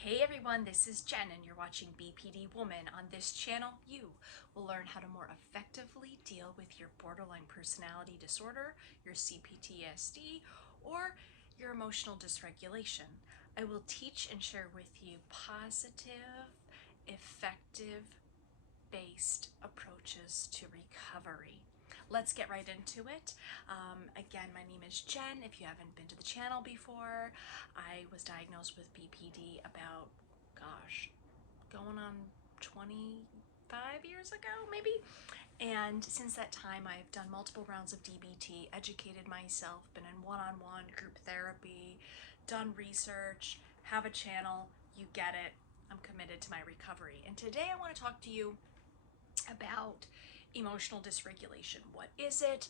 Hey everyone, this is Jen and you're watching BPD Woman. On this channel, you will learn how to more effectively deal with your borderline personality disorder, your CPTSD, or your emotional dysregulation. I will teach and share with you positive, effective based approaches to recovery. Let's get right into it. Again, my name is Jen. If you haven't been to the channel before, I was diagnosed with BPD about, going on 25 years ago, maybe. And since that time, I've done multiple rounds of DBT, educated myself, been in one-on-one group therapy, done research, have a channel. You get it. I'm committed to my recovery. And today I want to talk to you about emotional dysregulation. What is it?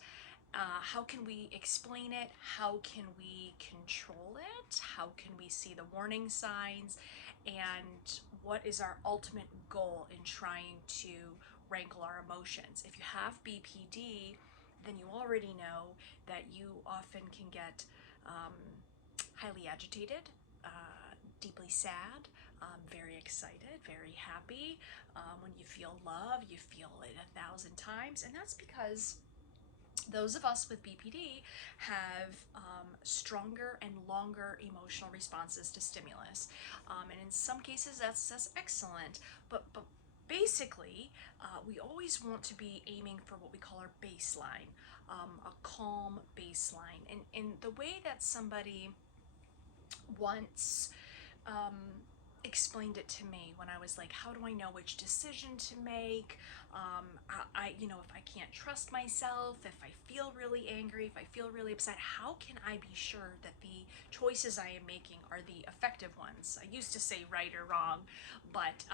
How can we explain it? How can we control it? How can we see the warning signs? And what is our ultimate goal in trying to wrangle our emotions? If you have BPD, then you already know that you often can get highly agitated, deeply sad, very excited, very happy. When you feel love, you feel it 1,000 times, and that's because those of us with BPD have stronger and longer emotional responses to stimulus, and in some cases that's excellent. But basically, we always want to be aiming for what we call our baseline, a calm baseline, and the way that somebody once um, explained it to me when I was like, how do I know which decision to make? If I can't trust myself, if I feel really angry, if I feel really upset, how can I be sure that the choices I am making are the effective ones? I used to say right or wrong, but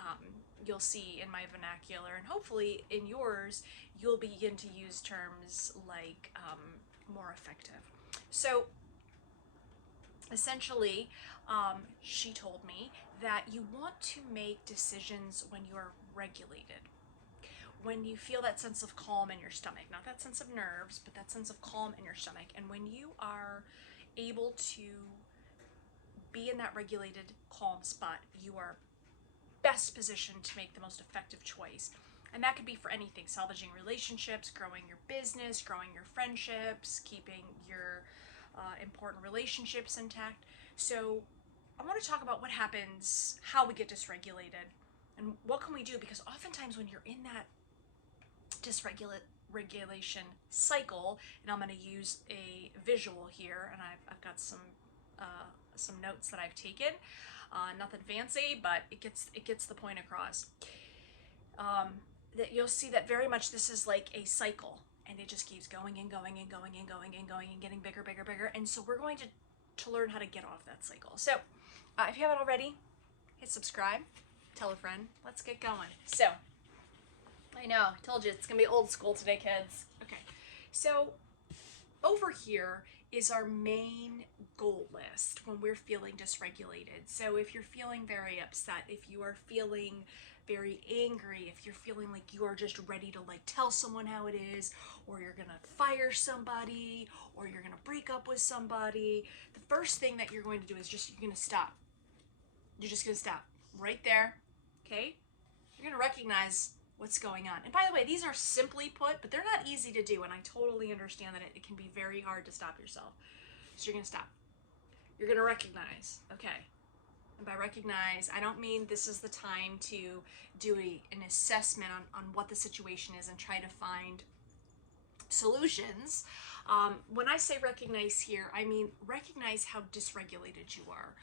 you'll see in my vernacular, and hopefully in yours, you'll begin to use terms like more effective. So essentially, she told me that you want to make decisions when you are regulated. When you feel that sense of calm in your stomach, not that sense of nerves, but that sense of calm in your stomach. And when you are able to be in that regulated, calm spot, you are best positioned to make the most effective choice. And that could be for anything: salvaging relationships, growing your business, growing your friendships, keeping your important relationships intact. So I want to talk about what happens, how we get dysregulated, and what can we do, because oftentimes when you're in that dysregulation cycle, and I'm going to use a visual here, and I've got some notes that I've taken. Nothing fancy, but it gets the point across. That you'll see that very much this is like a cycle, and it just keeps going and going and going and going and going and getting bigger, bigger, bigger. And so we're going to learn how to get off that cycle. So if you haven't already, hit subscribe, tell a friend. Let's get going. So I know, I told you it's gonna be old school today, kids. Okay, so over here is our main goal list when we're feeling dysregulated. So if you're feeling very upset, if you are feeling very angry, if you're feeling like you are just ready to like tell someone how it is, or you're gonna fire somebody, or you're gonna break up with somebody, the first thing that you're going to do is you're gonna stop. You're just gonna stop right there, okay? You're gonna recognize what's going on. And by the way, these are simply put, but they're not easy to do, and I totally understand that it can be very hard to stop yourself. So you're gonna stop. You're gonna recognize, okay. And by recognize, I don't mean this is the time to do an assessment on what the situation is and try to find solutions. When I say recognize here, I mean recognize how dysregulated you are.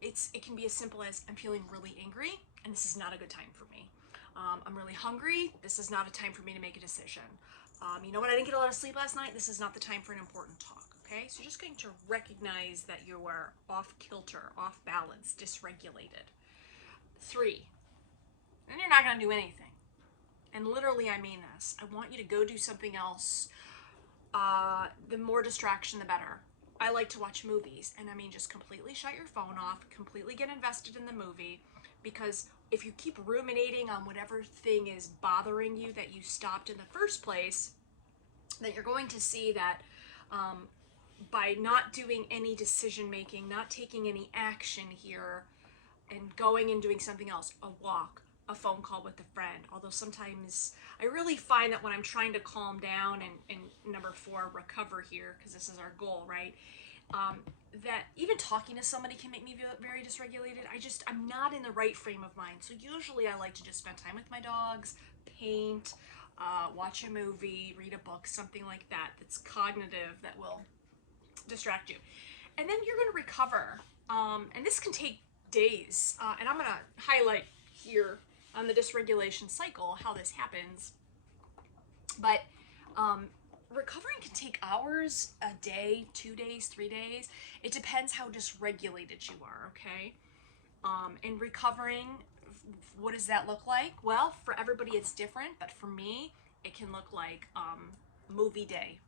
It can be as simple as, I'm feeling really angry and this is not a good time for me. I'm really hungry. This is not a time for me to make a decision. You know what? I didn't get a lot of sleep last night. This is not the time for an important talk. Okay, so you're just going to recognize that you are off kilter, off balance, dysregulated. 3, then you're not going to do anything. And literally, I mean this. I want you to go do something else. The more distraction, the better. I like to watch movies, and I mean just completely shut your phone off, completely get invested in the movie, because if you keep ruminating on whatever thing is bothering you that you stopped in the first place, then you're going to see that by not doing any decision making, not taking any action here, and going and doing something else, a walk, a phone call with a friend. Although sometimes I really find that when I'm trying to calm down and number 4, recover here, because this is our goal, right? That even talking to somebody can make me very dysregulated. I'm not in the right frame of mind. So usually I like to just spend time with my dogs, paint, watch a movie, read a book, something like that that's cognitive, that will distract you. And then you're going to recover. And this can take days. And I'm going to highlight here on the dysregulation cycle how this happens. But recovering can take hours, a day, 2 days, 3 days. It depends how dysregulated you are, okay? And recovering, what does that look like? Well, for everybody it's different, but for me, it can look like movie day.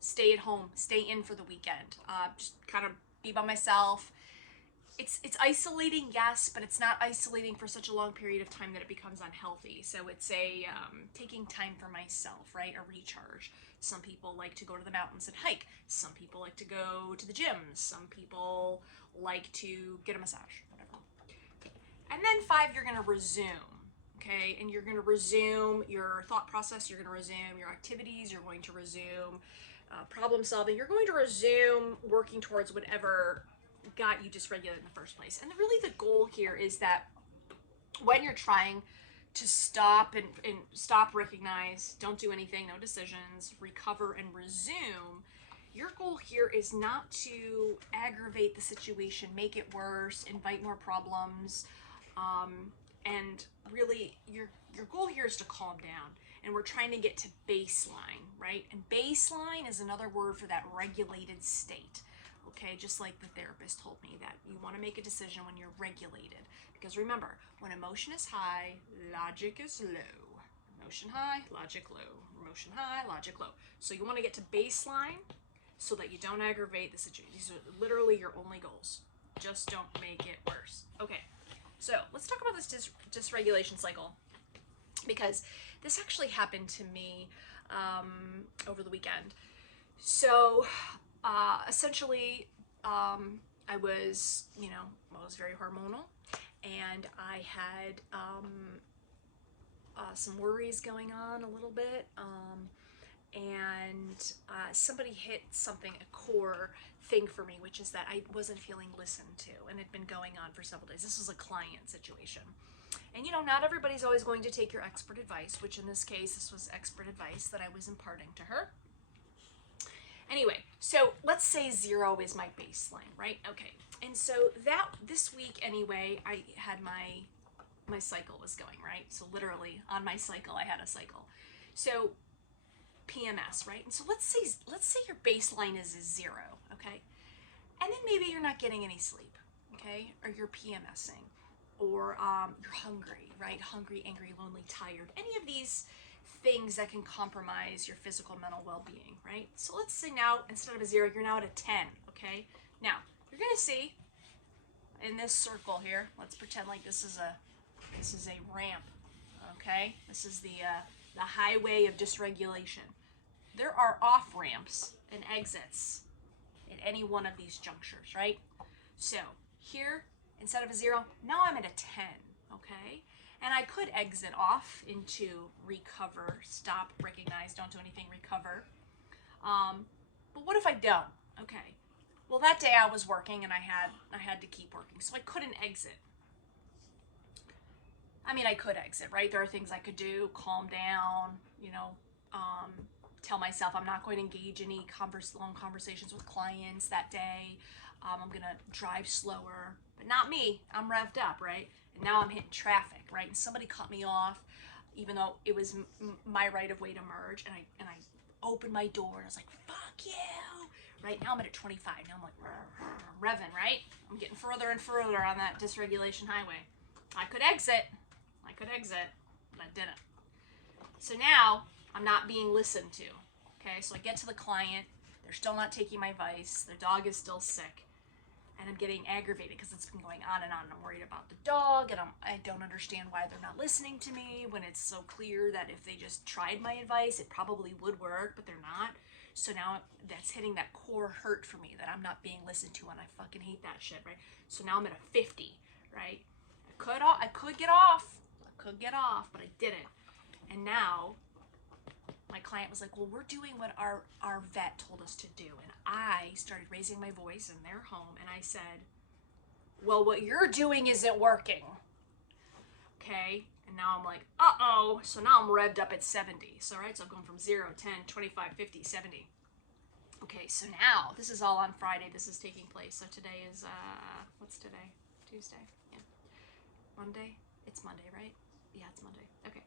Stay at home, stay in for the weekend, just kind of be by myself. It's isolating, yes, but it's not isolating for such a long period of time that it becomes unhealthy. So it's a taking time for myself, right? A recharge. Some people like to go to the mountains and hike. Some people like to go to the gym. Some people like to get a massage, whatever. And then 5, you're going to resume, okay? And you're going to resume your thought process. You're going to resume your activities. You're going to resume problem solving. You're going to resume working towards whatever got you dysregulated in the first place. And really the goal here is that when you're trying to stop and stop, recognize, don't do anything, no decisions, recover and resume, your goal here is not to aggravate the situation, make it worse, invite more problems, and really your goal here is to calm down. And we're trying to get to baseline, right? And baseline is another word for that regulated state. Okay, just like the therapist told me that you want to make a decision when you're regulated. Because remember, when emotion is high, logic is low. Emotion high, logic low. Emotion high, logic low. So you want to get to baseline so that you don't aggravate the situation. These are literally your only goals. Just don't make it worse. Okay, so let's talk about this dysregulation cycle, because this actually happened to me over the weekend. So essentially, I was very hormonal, and I had some worries going on a little bit, and somebody hit something, a core thing for me, which is that I wasn't feeling listened to, and it had been going on for several days. This was a client situation. And not everybody's always going to take your expert advice, which in this case, this was expert advice that I was imparting to her. Anyway, so let's say 0 is my baseline, right? Okay, and so this week anyway, I had my cycle was going, right? So literally on my cycle, I had a cycle. So PMS, right? And so let's say your baseline is 0, okay? And then maybe you're not getting any sleep, okay? Or you're PMSing, or you're hungry, right? Hungry, angry, lonely, tired. Any of these things that can compromise your physical, mental well-being, right? So let's say now, instead of a 0, you're now at a 10, okay? Now, you're gonna see in this circle here, let's pretend like this is a ramp, okay? This is the highway of dysregulation. There are off-ramps and exits at any one of these junctures, right? So here, instead of a 0, now I'm at a 10, okay? And I could exit off into recover, stop, recognize, don't do anything, recover. But what if I don't? Okay. Well, that day I was working and I had to keep working, so I couldn't exit. I mean, I could exit, right? There are things I could do, calm down, tell myself I'm not going to engage in any long conversations with clients that day. I'm going to drive slower, but not me. I'm revved up, right? And now I'm hitting traffic, right? And somebody cut me off, even though it was my right of way to merge. And I opened my door and I was like, fuck you, right? Now I'm at 25. Now I'm like, revving, right? I'm getting further and further on that dysregulation highway. I could exit, but I didn't. So now I'm not being listened to, okay? So I get to the client. They're still not taking my advice. Their dog is still sick. And I'm getting aggravated because it's been going on and on. And I'm worried about the dog, and I don't understand why they're not listening to me when it's so clear that if they just tried my advice, it probably would work, but they're not. So now that's hitting that core hurt for me that I'm not being listened to, and I fucking hate that shit, right? So now I'm at a 50, right? I could get off, but I didn't. And now my client was like, well, we're doing what our vet told us to do. And I started raising my voice in their home, and I said, well, what you're doing isn't working. Okay? And now I'm like, uh-oh. So now I'm revved up at 70. So, right? So I'm going from 0, 10, 25, 50, 70. Okay, so now, this is all on Friday. This is taking place. So today is, what's today? Tuesday? Yeah. Monday? It's Monday, right? Yeah, it's Monday. Okay.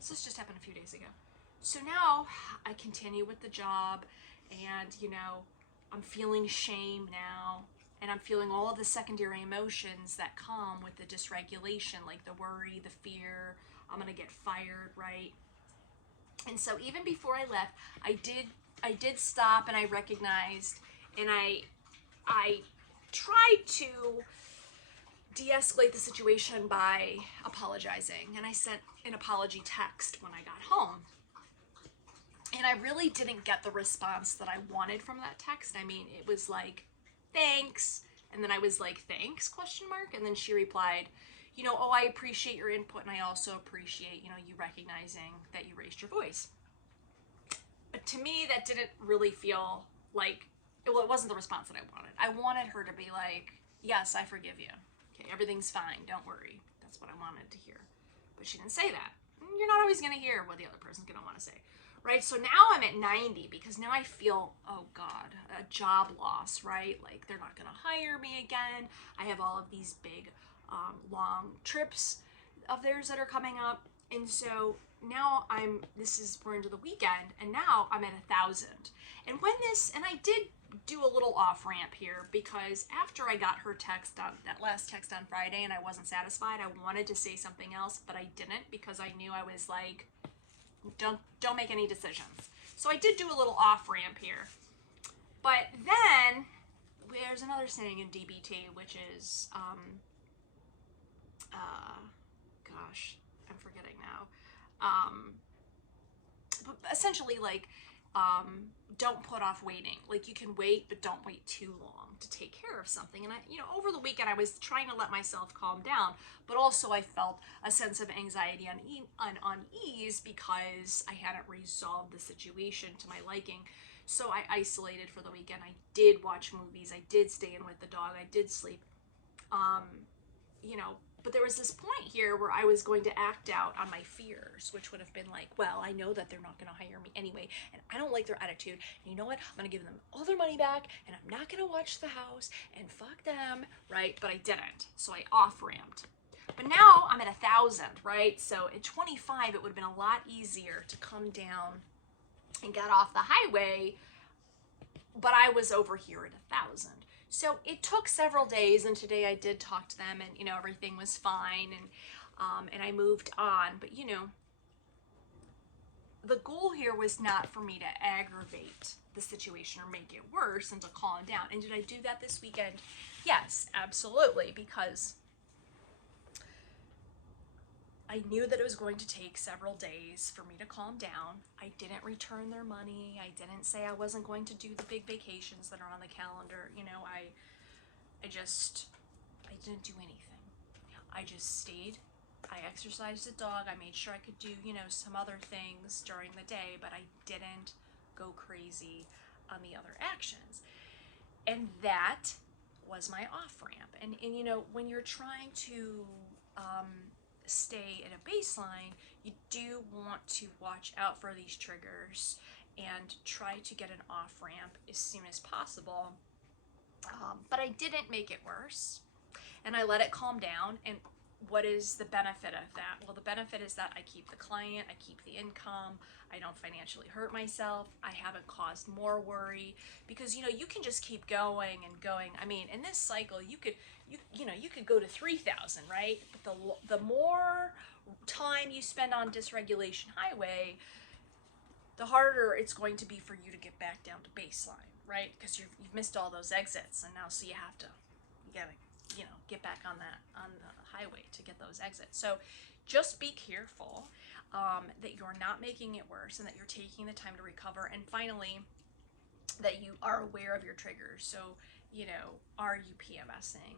So this just happened a few days ago. So now I continue with the job, and, you know, I'm feeling shame now, and I'm feeling all of the secondary emotions that come with the dysregulation, like the worry, the fear, I'm gonna get fired, right? And so even before I left, I did stop, and I recognized, and I tried to de-escalate the situation by apologizing, and I sent an apology text when I got home. And I really didn't get the response that I wanted from that text. I mean, it was like, thanks. And then I was like, thanks, question mark. And then she replied, you know, oh, I appreciate your input, and I also appreciate, you know, you recognizing that you raised your voice. But to me, that didn't really feel like, well, it wasn't the response that I wanted. I wanted her to be like, yes, I forgive you. Okay, everything's fine, don't worry. That's what I wanted to hear. But she didn't say that. You're not always going to hear what the other person's going to want to say. Right, so now I'm at 90 because now I feel, oh God, a job loss, right? Like they're not gonna hire me again. I have all of these big, long trips of theirs that are coming up. And so now we're into the weekend, and now I'm at 1,000. And and I did do a little off ramp here, because after I got her text on that last text on Friday and I wasn't satisfied, I wanted to say something else, but I didn't, because I knew I was like, don't make any decisions. So I did do a little off ramp here. But then there's another saying in DBT, which is, gosh, I'm forgetting now. But essentially, like, don't put off waiting. Like, you can wait, but don't wait too long to take care of something. And over the weekend, I was trying to let myself calm down, but also I felt a sense of anxiety and unease because I hadn't resolved the situation to my liking. So I isolated for the weekend. I did watch movies. I did stay in with the dog. I did sleep. But there was this point here where I was going to act out on my fears, which would have been like, well, I know that they're not going to hire me anyway, and I don't like their attitude, and you know what? I'm going to give them all their money back, and I'm not going to watch the house, and fuck them, right? But I didn't, so I off-ramped. But now I'm at 1,000, right? So at 25, it would have been a lot easier to come down and get off the highway, but I was over here at 1,000. So it took several days, and today I did talk to them, and everything was fine, and I moved on. But the goal here was not for me to aggravate the situation or make it worse, and to calm down. And did I do that this weekend? Yes, absolutely, because I knew that it was going to take several days for me to calm down. I didn't return their money. I didn't say I wasn't going to do the big vacations that are on the calendar. I didn't do anything. I just stayed. I exercised the dog. I made sure I could do, some other things during the day, but I didn't go crazy on the other actions. And that was my off-ramp. And when you're trying to stay at a baseline, you do want to watch out for these triggers and try to get an off-ramp as soon as possible. But I didn't make it worse, and I let it calm down. And what is the benefit of that? Well, the benefit is that I keep the client, I keep the income, I don't financially hurt myself, I haven't caused more worry, because you can just keep going and going. I mean, in this cycle, you could go to 3,000, right? But the more time you spend on dysregulation highway, the harder it's going to be for you to get back down to baseline, right? Because you've missed all those exits, and now so you gotta get back on the highway to get those exits. So just be careful that you're not making it worse, and that you're taking the time to recover. And finally, that you are aware of your triggers. So, are you PMSing?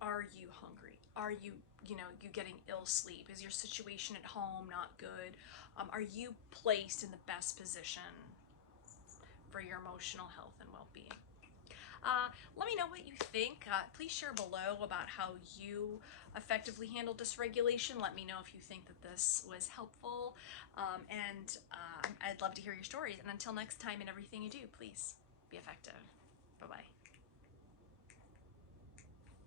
Are you hungry? Are you, you getting ill sleep? Is your situation at home not good? Are you placed in the best position for your emotional health and well-being? Let me know what you think. Please share below about how you effectively handle dysregulation. Let me know if you think that this was helpful. And I'd love to hear your stories. And until next time, in everything you do, please be effective. Bye-bye.